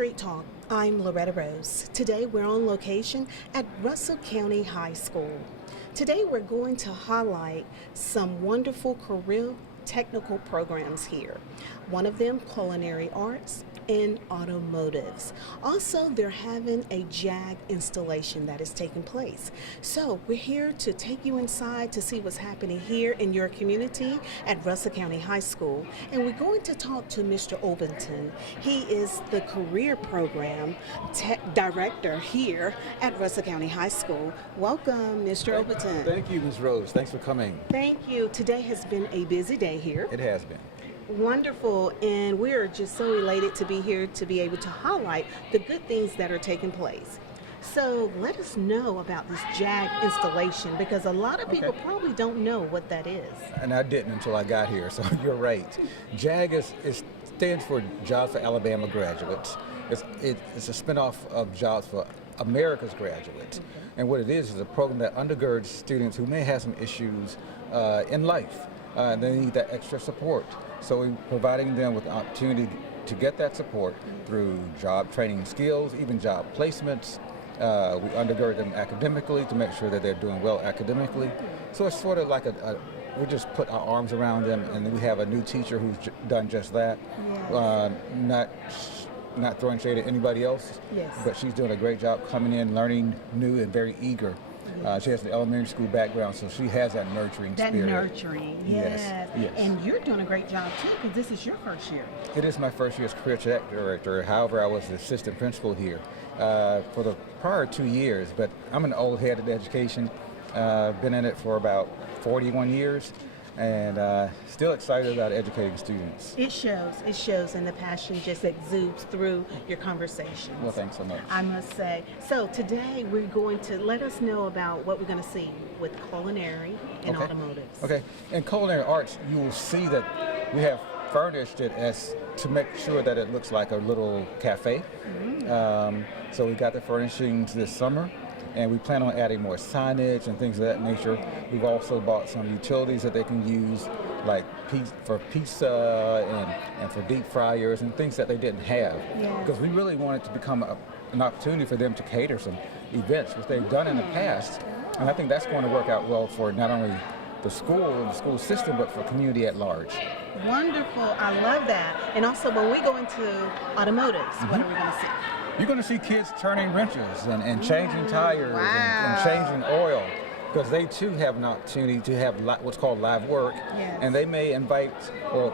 Street Talk. I'm Loretta Rose. Today we're on location at Russell County High School. Today we're going to highlight some wonderful career technical programs here. One of them, culinary arts and automotives. Also, they're having a JAG installation that is taking place. So we're here to take you inside to see what's happening here in your community at Russell County High School. And we're going to talk to Mr. Overton. He is the career program director here at Russell County High School. Welcome, Mr. Overton. Thank you, Ms. Rose. Thanks for coming. Thank you. Today has been a busy day here. It has been. Wonderful, and we're just so elated to be here to be able to highlight the good things that are taking place. So let us know about this JAG installation, because a lot of people probably don't know what that is. And I didn't until I got here, so you're right. JAG stands for Jobs for Alabama Graduates. It's a spinoff of Jobs for America's Graduates. And what it is a program that undergirds students who may have some issues in life. They need that extra support. So we're providing them with the opportunity to get that support through job training skills, even job placements. We undergird them academically to make sure that they're doing well academically. So it's sort of like we just put our arms around them, and we have a new teacher who's done just that. Yes. Not throwing shade at anybody else, yes, but she's doing a great job coming in, learning new and very eager. She has an elementary school background, so she has that nurturing spirit. That nurturing, yes. And you're doing a great job, too, because this is your first year. It is my first year as career tech director. However, I was the assistant principal here for the prior 2 years, but I'm an old head in education. Been in it for about 41 years. And still excited about educating students. It shows, and the passion just exudes through your conversations. Well, thanks so much. I must say. So today we're going to let us know about what we're going to see with culinary and automotives. Okay, in culinary arts, you will see that we have furnished it as to make sure that it looks like a little cafe. So we got the furnishings this summer. And we plan on adding more signage and things of that nature. We've also bought some utilities that they can use, like for pizza and for deep fryers and things that they didn't have. Yes. Because we really wanted to become an opportunity for them to cater some events, which they've done in the past. And I think that's going to work out well for not only the school and the school system, but for community at large. Wonderful. I love that. And also, when we go into automotives, what are we going to see? You're going to see kids turning wrenches and changing tires and changing oil, because they too have an opportunity to have what's called live work. Yes. And they may invite, or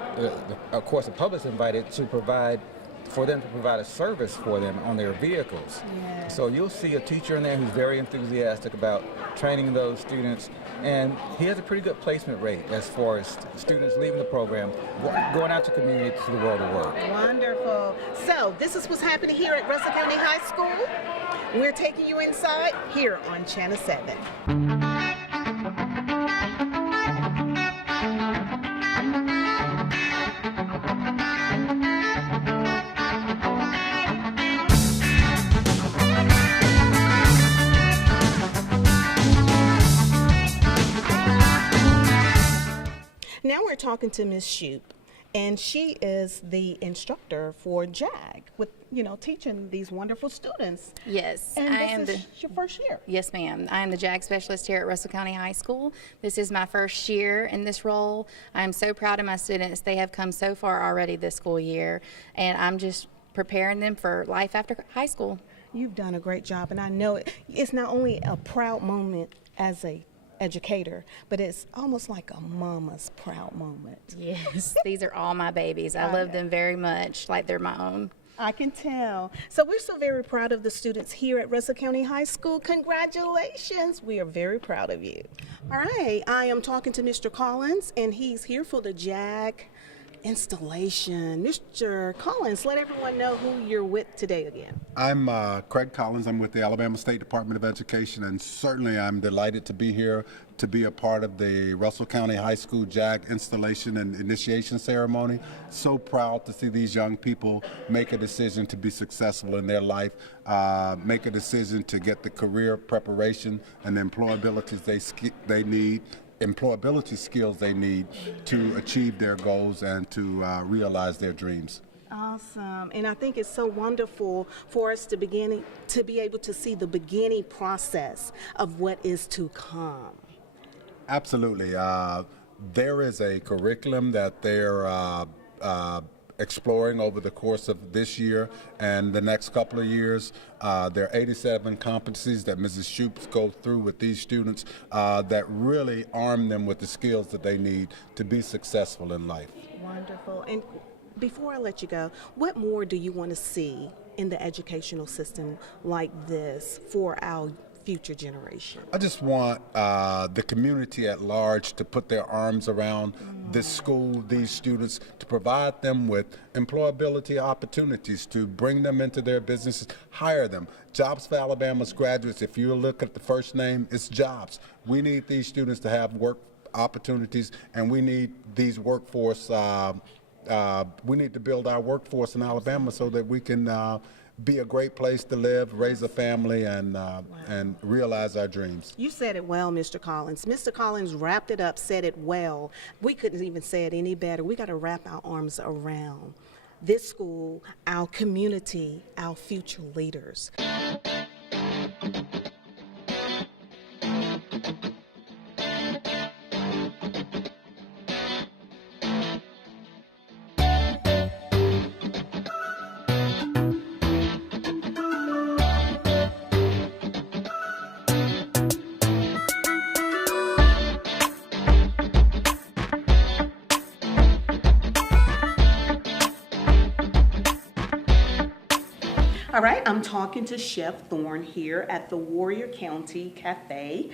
of course the public's invited to provide a service for them on their vehicles. Yes. So you'll see a teacher in there who's very enthusiastic about training those students, and he has a pretty good placement rate as far as students leaving the program, going out to community, to the world of work. Wonderful. So this is what's happening here at Russell County High School. We're taking you inside here on Channel 7. Now we're talking to Ms. Shoup, and she is the instructor for JAG, with teaching these wonderful students. Yes, and this is your first year. Yes, ma'am. I am the JAG specialist here at Russell County High School. This is my first year in this role. I am so proud of my students. They have come so far already this school year, and I'm just preparing them for life after high school. You've done a great job, and I know it's not only a proud moment as a educator, but it's almost like a mama's proud moment. Yes, these are all my babies. I love them very much, like they're my own. I can tell. So we're so very proud of the students here at Russell County High School. Congratulations. We are very proud of you. All right, I am talking to Mr. Collins, and he's here for the JAG installation. Mr. Collins, let everyone know who you're with today again. I'm Craig Collins. I'm with the Alabama State Department of Education, and certainly I'm delighted to be here to be a part of the Russell County High School JAG installation and initiation ceremony. So proud to see these young people make a decision to be successful in their life, make a decision to get the career preparation and the employability skills they need to achieve their goals and to realize their dreams. Awesome. And I think it's so wonderful for us to be able to see the beginning process of what is to come. Absolutely. There is a curriculum that they're exploring over the course of this year and the next couple of years. There are 87 competencies that Mrs. Shoups goes through with these students that really arm them with the skills that they need to be successful in life. Wonderful. And before I let you go, what more do you want to see in the educational system like this for our future generation? I just want the community at large to put their arms around this school, these students, to provide them with employability opportunities, to bring them into their businesses, hire them. Jobs for Alabama's graduates, if you look at the first name, it's jobs. We need these students to have work opportunities, and we need these workforce, we need to build our workforce in Alabama so that we can be a great place to live, raise a family, and realize our dreams. You said it well, Mr. Collins. Mr. Collins wrapped it up, said it well. We couldn't even say it any better. We got to wrap our arms around this school, our community, our future leaders. All right, I'm talking to Chef Thorne here at the Warrior County Cafe.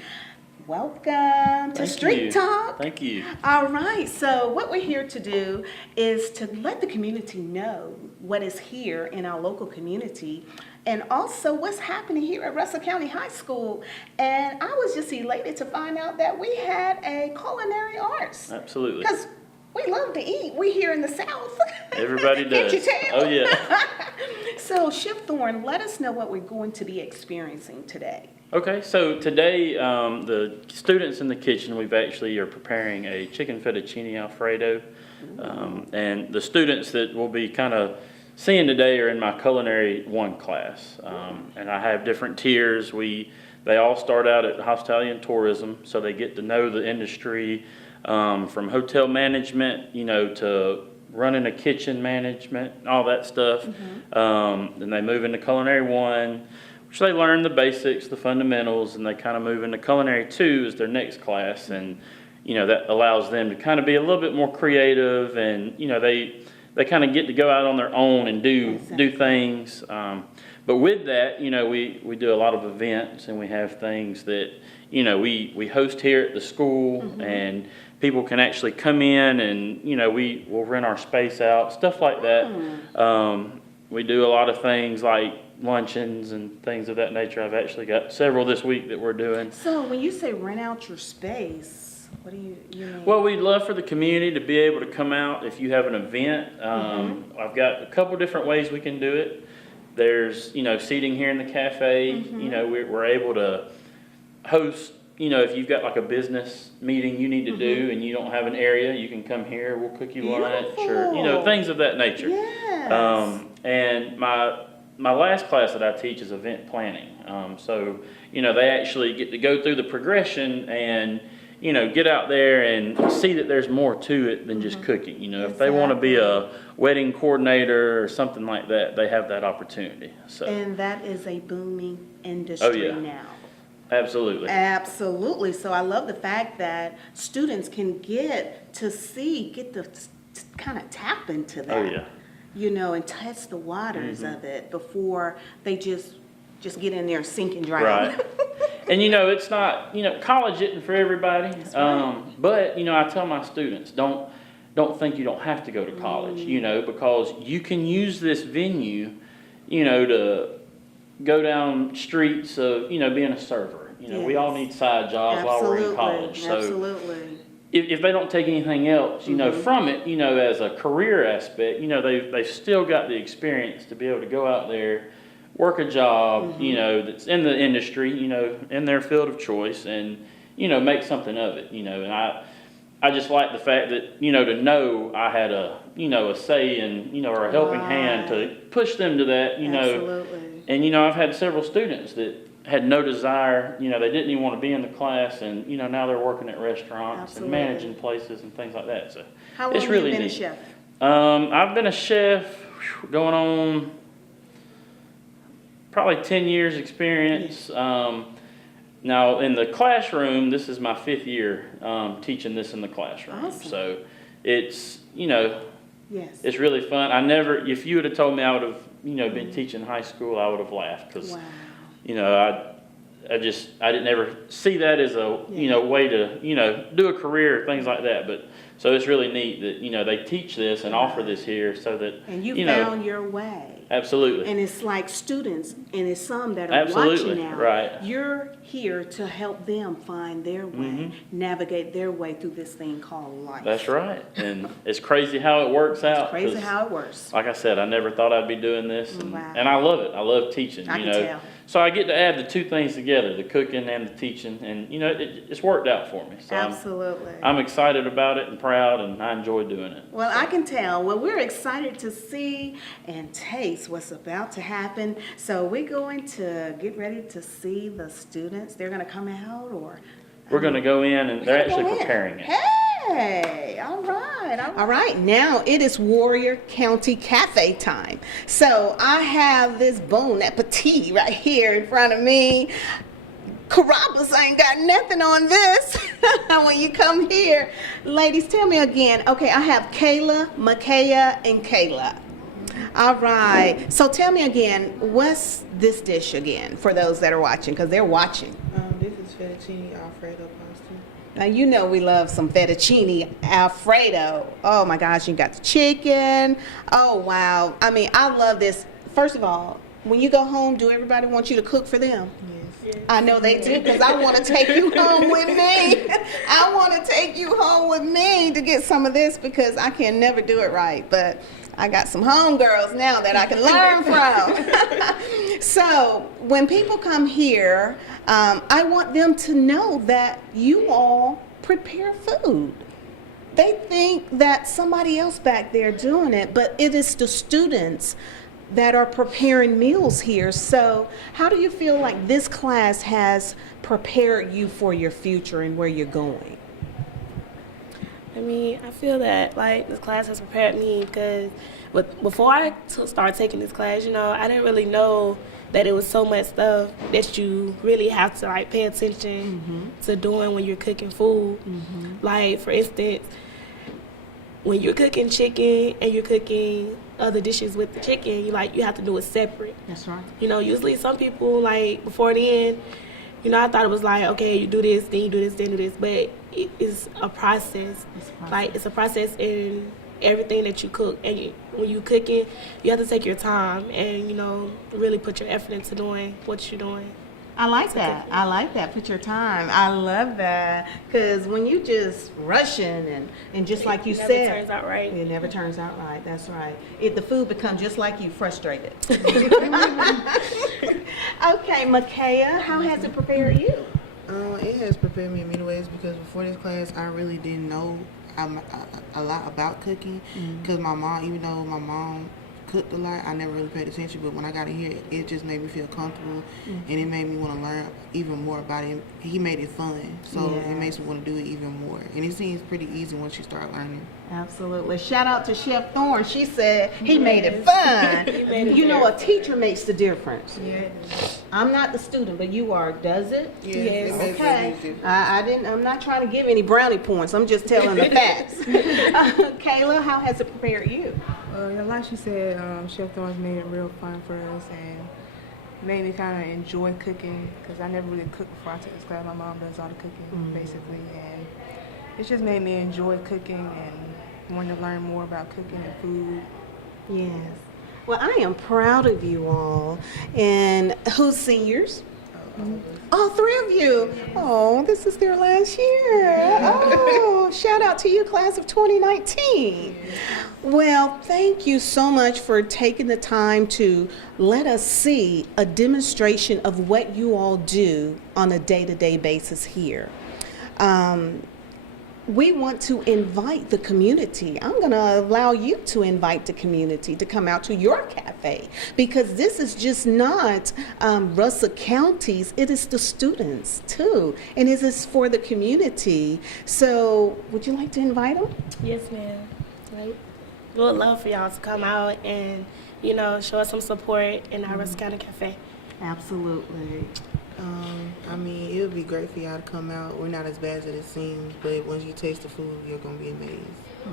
Welcome to Street Talk. Thank you. All right, so what we're here to do is to let the community know what is here in our local community and also what's happening here at Russell County High School. And I was just elated to find out that we had a culinary arts. Absolutely. Because we love to eat. We here in the South. Everybody does. Can't you tell? Oh, yeah. So, Chef Thorne, let us know what we're going to be experiencing today. Okay, so today the students in the kitchen, we've actually are preparing a chicken fettuccine Alfredo. And the students that we'll be kind of seeing today are in my Culinary 1 class. And I have different tiers. They all start out at hospitality and tourism, so they get to know the industry from hotel management, to running a kitchen management, all that stuff. Then they move into Culinary 1, which they learn the basics, the fundamentals, and they kind of move into Culinary 2 as their next class. And, that allows them to kind of be a little bit more creative, and, they kind of get to go out on their own and do things. But with that, we do a lot of events, and we have things that, we host here at the school, and people can actually come in and, we'll rent our space out, stuff like that. We do a lot of things like luncheons and things of that nature. I've actually got several this week that we're doing. So when you say rent out your space, what do you mean? Well, we'd love for the community to be able to come out if you have an event. I've got a couple different ways we can do it. There's, seating here in the cafe. We're able to host. If you've got like a business meeting you need to do and you don't have an area, you can come here. We'll cook you lunch, or things of that nature. Yes. And my last class that I teach is event planning. So they actually get to go through the progression and get out there and see that there's more to it than just cooking. If they want to be a wedding coordinator or something like that, they have that opportunity. So. And that is a booming industry now. Absolutely. Absolutely. So I love the fact that students can get to kind of tap into that. Oh, yeah. And test the waters of it before they just get in there and sink and drown. Right. And it's not, college isn't for everybody. Right. But I tell my students, don't think you don't have to go to college, because you can use this venue, to go down streets of, being a server. We all need side jobs while we're in college. So Absolutely. If they don't take anything else, from it, as a career aspect, they've still got the experience to be able to go out there, work a job, that's in the industry, in their field of choice, and, make something of it, and I just like the fact that, to know I had a say and, or a helping hand to push them to that, Absolutely. And, I've had several students that had no desire, they didn't even want to be in the class, and, now they're working at restaurants Absolutely. and managing places and things like that. So How long it's have really you been neat. a chef? I've been a chef going on probably 10 years experience. Now in the classroom, this is my 5th year teaching this in the classroom. Awesome. So it's, Yes. it's really fun. If you would have told me I would have, been teaching high school, I would have laughed because, Wow. I didn't ever see that as a, way to, do a career, things like that. But so it's really neat that, they teach this and offer this here so that, And you found your way. Absolutely. And it's like students, and it's some that are Absolutely, watching now. right. You're here to help them find their way, Mm-hmm. navigate their way through this thing called life. That's right. And it's crazy how it works out. Crazy 'cause how it works. Like I said, I never thought I'd be doing this, and, Wow. and I love it. I love teaching. I can tell. So I get to add the two things together: the cooking and the teaching, and it's worked out for me. So Absolutely. I'm excited about it and proud, and I enjoy doing it. Well, I can tell. Well, we're excited to see and taste what's about to happen. So we're going to get ready to see the students. They're going to come out, or We're going to go in, and they're Go actually in. preparing it. Hey, all right. All right, now it is Warrior County Cafe time. So I have this bon appetit right here in front of me. Carrabba's ain't got nothing on this when you come here. Ladies, tell me again. Okay, I have Kayla, Makaya, and Kayla. All right. So tell me again, what's this dish again for those that are watching? Because they're watching. This is fettuccine alfredo pasta. Now, you know we love some fettuccine alfredo. Oh my gosh, you got the chicken. Oh wow. I mean, I love this. First of all, when you go home, do everybody want you to cook for them? Yes. I know they do, because I want to take you home with me. I want to take you home with me to get some of this, because I can never do it right. But I got some homegirls now that I can learn from. So when people come here, I want them to know that you all prepare food. They think that somebody else back there doing it, but it is the students that are preparing meals here. So how do you feel like this class has prepared you for your future and where you're going? I mean, I feel that like this class has prepared me because before I started taking this class, I didn't really know that it was so much stuff that you really have to like pay attention to doing when you're cooking food. Like for instance, when you're cooking chicken and you're cooking other dishes with the chicken, you have to do it separate. That's right. Usually some people like before then, I thought it was like, okay, you do this, then you do this, then you do this, but it is a process. Like it's a process in everything that you cook, and when you cooking, you have to take your time and really put your effort into doing what you're doing. I like that. I like that. Put your time. I love that. Because when you just rushing and just like you It said, never turns out right. It never turns out right. That's right. The food becomes just like you, frustrated. Okay, Makaya, how has it prepared you? It has prepared me in many ways, because before this class, I really didn't know a lot about cooking. Because my mom, even though my mom cooked a lot, I never really paid attention. But when I got in here, it just made me feel comfortable, and it made me want to learn even more about it. He made it fun, so it makes me want to do it even more. And it seems pretty easy once you start learning. Absolutely. Shout out to Chef Thorne. She said he made it fun. A teacher makes the difference. Yeah. I'm not the student, but you are. Does it? Yes. Yes. It makes a Okay. huge difference. I'm not trying to give any brownie points. I'm just telling the facts. Kayla, how has it prepared you? Like she said, Chef Thorne's made it real fun for us and made me kind of enjoy cooking, because I never really cooked before I took this class. My mom does all the cooking, basically, and it's just made me enjoy cooking and want to learn more about cooking and food. Yes. Well, I am proud of you all. And who's seniors? All three of you. Oh, this is their last year. Oh, shout out to you, class of 2019. Well, thank you so much for taking the time to let us see a demonstration of what you all do on a day-to-day basis here. we want to invite the community. I'm going to allow you to invite the community to come out to your cafe, because this is just not Russell County's, it is the students too, and it is for the community. So would you like to invite them? Yes, ma'am. Right. We would love for y'all to come out and, you know, show us some support in our Russell County Cafe. Absolutely. I mean, it would be great for y'all to come out. We're not as bad as it seems, but once you taste the food, you're going to be amazed.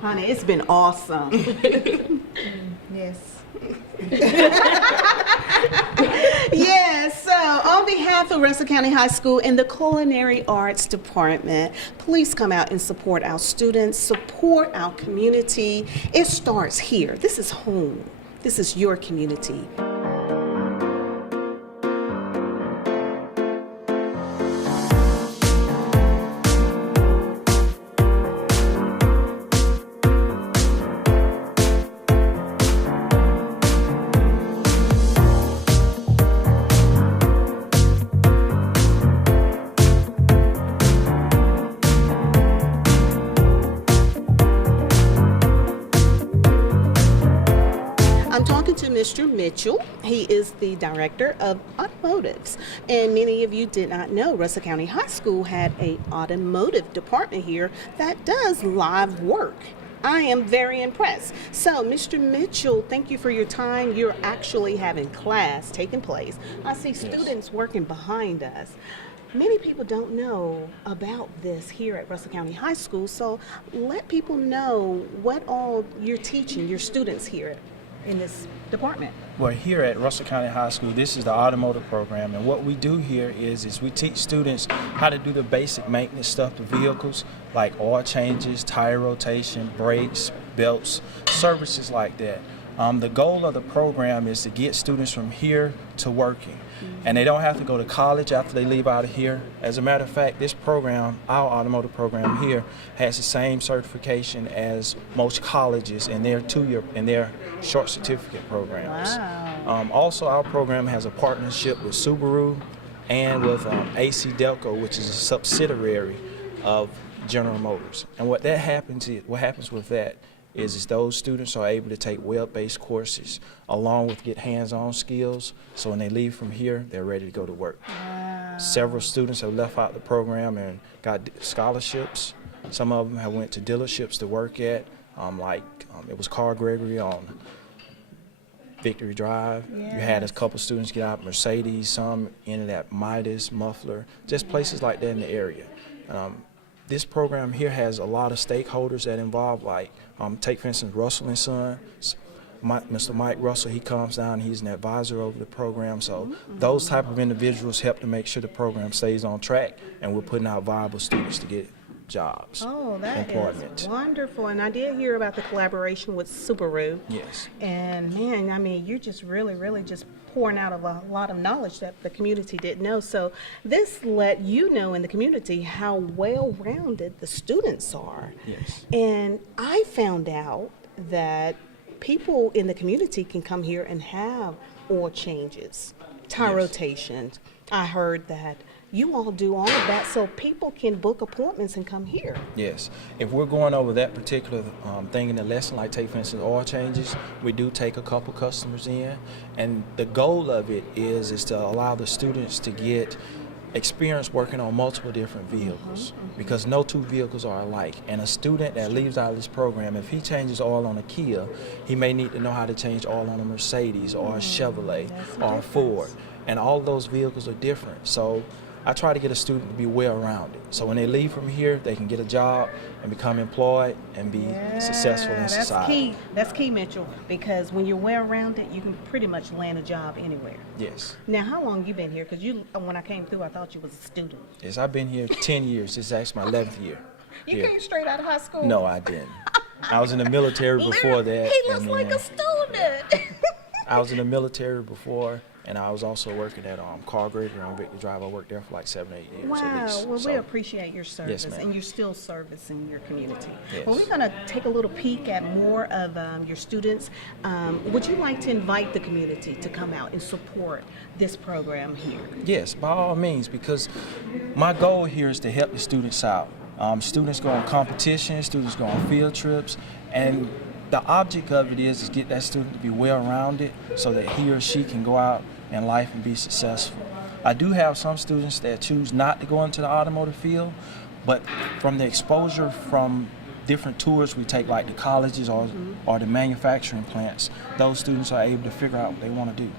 Honey, it's been awesome. Yes. Yes, so on behalf of Russell County High School and the Culinary Arts Department, please come out and support our students, support our community. It starts here. This is home. This is your community. I'm talking to Mr. Mitchell. He is the director of automotives. And many of you did not know Russell County High School had an automotive department here that does live work. I am very impressed. So, Mr. Mitchell, thank you for your time. You're actually having class taking place. I see students working behind us. Many people don't know about this here at Russell County High School, so let people know what all you're teaching your students here in this department. Well, here at Russell County High School, this is the automotive program, and what we do here is we teach students how to do the basic maintenance stuff to vehicles, like oil changes, tire rotation, brakes, belts, services like that. The goal of the program is to get students from here to working. And they don't have to go to college after they leave out of here. As a matter of fact, this program, our automotive program here, has the same certification as most colleges in their short certificate programs. Wow. Also, our program has a partnership with Subaru and with AC Delco, which is a subsidiary of General Motors. And what happens with that is those students are able to take web-based courses along with get hands-on skills, so when they leave from here, they're ready to go to work. Wow. Several students have left out the program and got scholarships. Some of them have went to dealerships to work at, it was Carl Gregory on Victory Drive. Yes. You had a couple students get out Mercedes, some ended at Midas, Muffler, just places like that in the area. This program here has a lot of stakeholders that involve, take for instance Russell & Son. Mr. Mike Russell, he comes down, he's an advisor over the program, so those type of individuals help to make sure the program stays on track, and we're putting out viable students to get jobs, employment. Is wonderful. And I did hear about the collaboration with Subaru. Yes. And man, I mean, you're just really just pouring out a lot of knowledge that the community didn't know. So this let you know in the community how well-rounded the students are. Yes. And I found out that people in the community can come here and have oil changes, tire rotations. I heard that you all do all of that so people can book appointments and come here. Yes. If we're going over that particular thing in the lesson, like take for instance oil changes, we do take a couple customers in, and the goal of it is to allow the students to get experience working on multiple different vehicles, because no two vehicles are alike. And a student that leaves out of this program, if he changes oil on a Kia, he may need to know how to change oil on a Mercedes or a Chevrolet or a Ford. And all those vehicles are different. So I try to get a student to be well-rounded. So when they leave from here, they can get a job and become employed and be successful in society. That's key, Mitchell, because when you're well-rounded, you can pretty much land a job anywhere. Yes. Now, how long you been here? Because when I came through, I thought you was a student. Yes, I've been here 10 years. This is actually my 11th year. You came straight out of high school? No, I didn't. I was in the military before that. He looks like a student. I was in the military before, and I was also working at Carl Gregory on Victory Drive. I worked there for like 7 or 8 years. Wow. At least. Well, we appreciate your service, Yes, ma'am. and you're still servicing your community. Yes. Well, we're going to take a little peek at more of your students. Would you like to invite the community to come out and support this program here? Yes, by all means, because my goal here is to help the students out. Students go on competitions, students go on field trips, and the object of it is get that student to be well-rounded so that he or she can go out in life and be successful. I do have some students that choose not to go into the automotive field, but from the exposure from different tours we take, like the colleges or the manufacturing plants, those students are able to figure out what they want to do.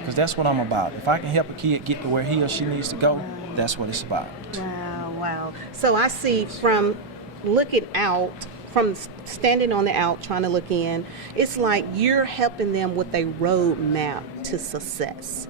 Because that's what I'm about. If I can help a kid get to where he or she needs to go, that's what it's about. Wow, wow. So I see from looking out, from standing on the out, trying to look in, it's like you're helping them with a roadmap to success.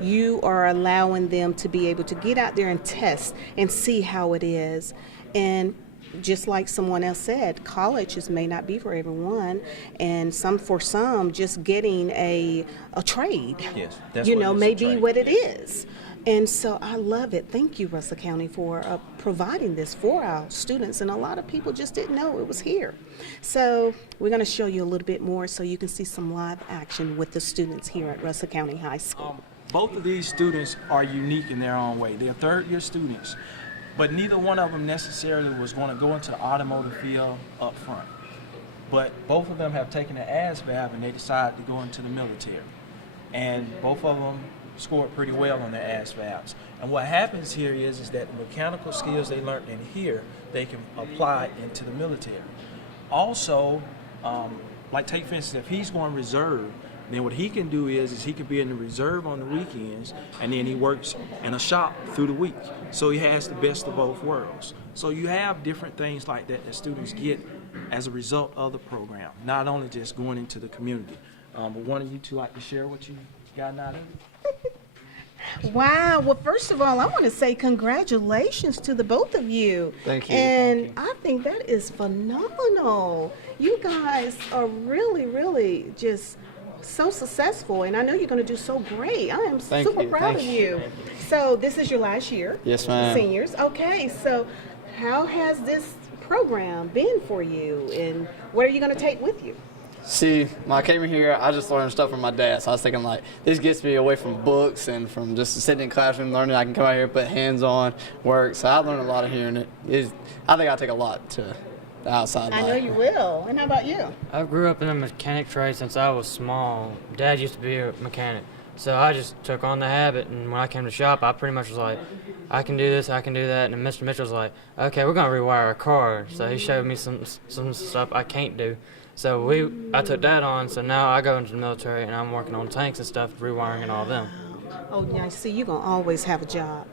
You are allowing them to be able to get out there and test and see how it is. And just like someone else said, colleges may not be for everyone, and for some, just getting a trade, Yes, that's you what know, it is, may a be trade, what it yes. is. And so I love it. Thank you, Russell County, for providing this for our students. And a lot of people just didn't know it was here. So we're going to show you a little bit more so you can see some live action with the students here at Russell County High School. Both of these students are unique in their own way. They're third-year students, but neither one of them necessarily was going to go into the automotive field up front. But both of them have taken the ASVAB and they decided to go into the military. And both of them scored pretty well on their ASVABs. And what happens here is that the mechanical skills they learned in here, they can apply into the military. Also, like take for instance, if he's going reserve, then what he can do is he could be in the reserve on the weekends, and then he works in a shop through the week. So he has the best of both worlds. So you have different things like that that students get as a result of the program, not only just going into the community. But one of you two like to share what you got out of it? Wow. Well, first of all, I want to say congratulations to the both of you. Thank you. And I think that is phenomenal. You guys are really, really just so successful, and I know you're going to do so great. I am super proud of you. So this is your last year? Yes, ma'am. Seniors. Okay, so how has this program been for you, and what are you going to take with you? See, when I came in here, I just learned stuff from my dad. So I was thinking, like, this gets me away from books and from just sitting in classroom learning. I can come out here, put hands on, work. So I learned a lot of here, and I think I'll take a lot to the outside life. I know you will. And how about you? I grew up in a mechanic trade since I was small. Dad used to be a mechanic. So I just took on the habit, and when I came to shop, I pretty much was like, I can do this, I can do that, and Mr. Mitchell was like, okay, we're going to rewire a car. So he showed me some stuff I can't do. So I took that on, so now I go into the military, and I'm working on tanks and stuff, rewiring and all them. Oh, yeah, see, you're going to always have a job.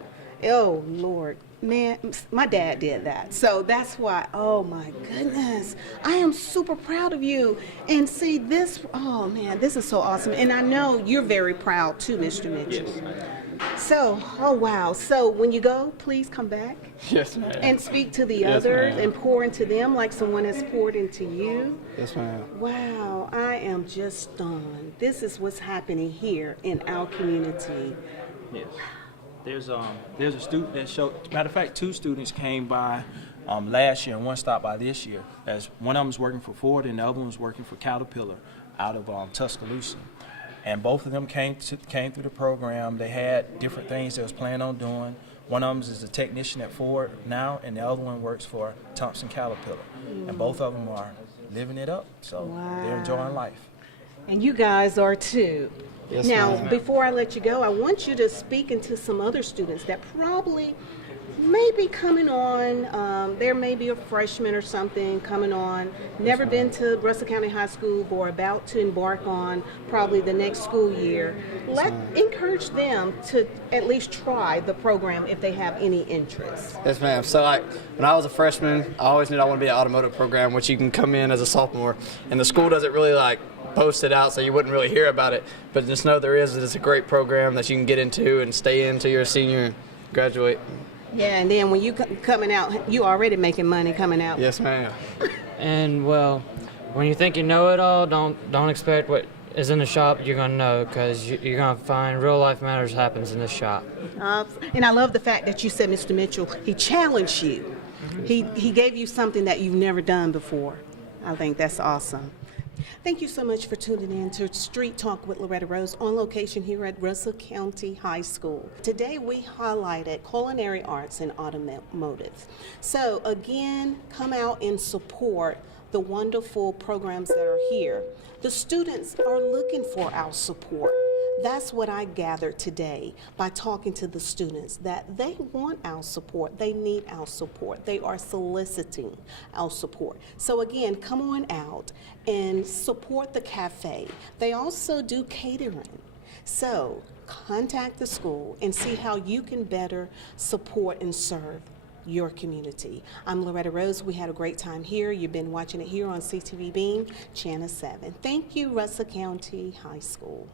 Oh, Lord. Man, my dad did that. So that's why, oh, my goodness. I am super proud of you. And see, this, oh, man, this is so awesome. And I know you're very proud, too, Mr. Mitchell. Yes. So, oh, wow. So when you go, please come back. Yes, ma'am. And speak to the Yes, others ma'am. and pour into them like someone has poured into you. Yes, ma'am. Wow, I am just stunned. This is what's happening here in our community. Yes. There's a student that showed. Matter of fact, two students came by last year, and one stopped by this year. As one of them was working for Ford, and the other one was working for Caterpillar out of Tuscaloosa. And both of them came through the program. They had different things they was planning on doing. One of them is a technician at Ford now, and the other one works for Thompson Caterpillar. And both of them are living it up, so they're enjoying life. And you guys are too. Yes, Now, ma'am. before I let you go, I want you to speak into some other students that probably may be coming on. There may be a freshman or something coming on, never been to Russell County High School or about to embark on probably the next school year. Encourage them to at least try the program if they have any interest. Yes, ma'am. So, like, when I was a freshman, I always knew I wanted to be an automotive program, which you can come in as a sophomore, and the school doesn't really, like, post it out, so you wouldn't really hear about it. But just know it's a great program that you can get into and stay in until you're a senior and graduate. Yeah, and then when you coming out, you already making money coming out. Yes, ma'am. And, well, when you think you know it all, don't expect what is in the shop you're going to know, because you're going to find real life matters happens in this shop. And I love the fact that you said, Mr. Mitchell, he challenged you. He gave you something that you've never done before. I think that's awesome. Thank you so much for tuning in to Street Talk with Loretta Rose on location here at Russell County High School. Today we highlighted culinary arts and automotive. So again, come out and support the wonderful programs that are here. The students are looking for our support. That's what I gathered today by talking to the students, that they want our support, they need our support, they are soliciting our support. So again, come on out and support the cafe. They also do catering. So contact the school and see how you can better support and serve your community. I'm Loretta Rose. We had a great time here. You've been watching it here on CTV Beam, Channel 7. Thank you, Russell County High School.